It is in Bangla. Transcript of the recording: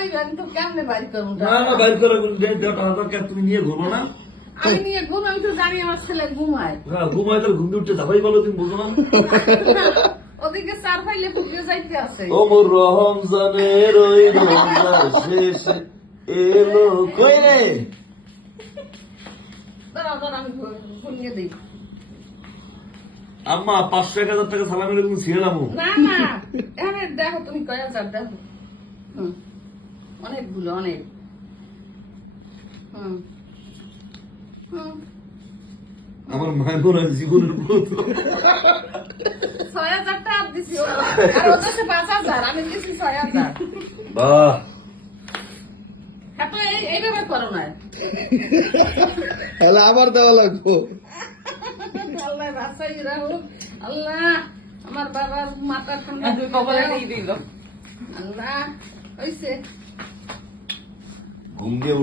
কইবেন তো কেমনে বাইর করুন? না না বাইর করে তুমি নিয়ে ঘুমো না? আমি নিয়ে ঘুম, আমি তো জানি আমার ছেলে ঘুমায়। হ্যাঁ ঘুমায় তার ঘুম দিয়ে উঠতে যাবাই বলো, তুমি বুঝো না? ওদিকে চার ফাইলে ফুটে যাইতে আছে। ও মোর রমজানের ওই রোজা শেষে এলো কই রে? দাঁড়াও দাঁড়াও, আমি ঘুমিয়ে দিই। আম্মা 500-1000 টাকা সালামের এরকম ছিলাম। না না, এখানে দেখো তুমি কয়া যার দেখো। অনেকগুলো অনেক। হুম হুম, আমার মায়ের মনে হয় জীবনের প্রথম 6000 টাকা দিছি, আর ওর কাছে 5000, আমি দিছি 6000। বাহ, হ্যাঁ তো এইভাবে করো না। তাহলে আবার দেওয়া লাগবো। আল্লাহ বাঁচাই রাখো, আল্লাহ আমার বাবার মাথা ঠান্ডা তুই কবলে দিয়ে দিল। আল্লাহ হইছে। ঘুম দিয়ে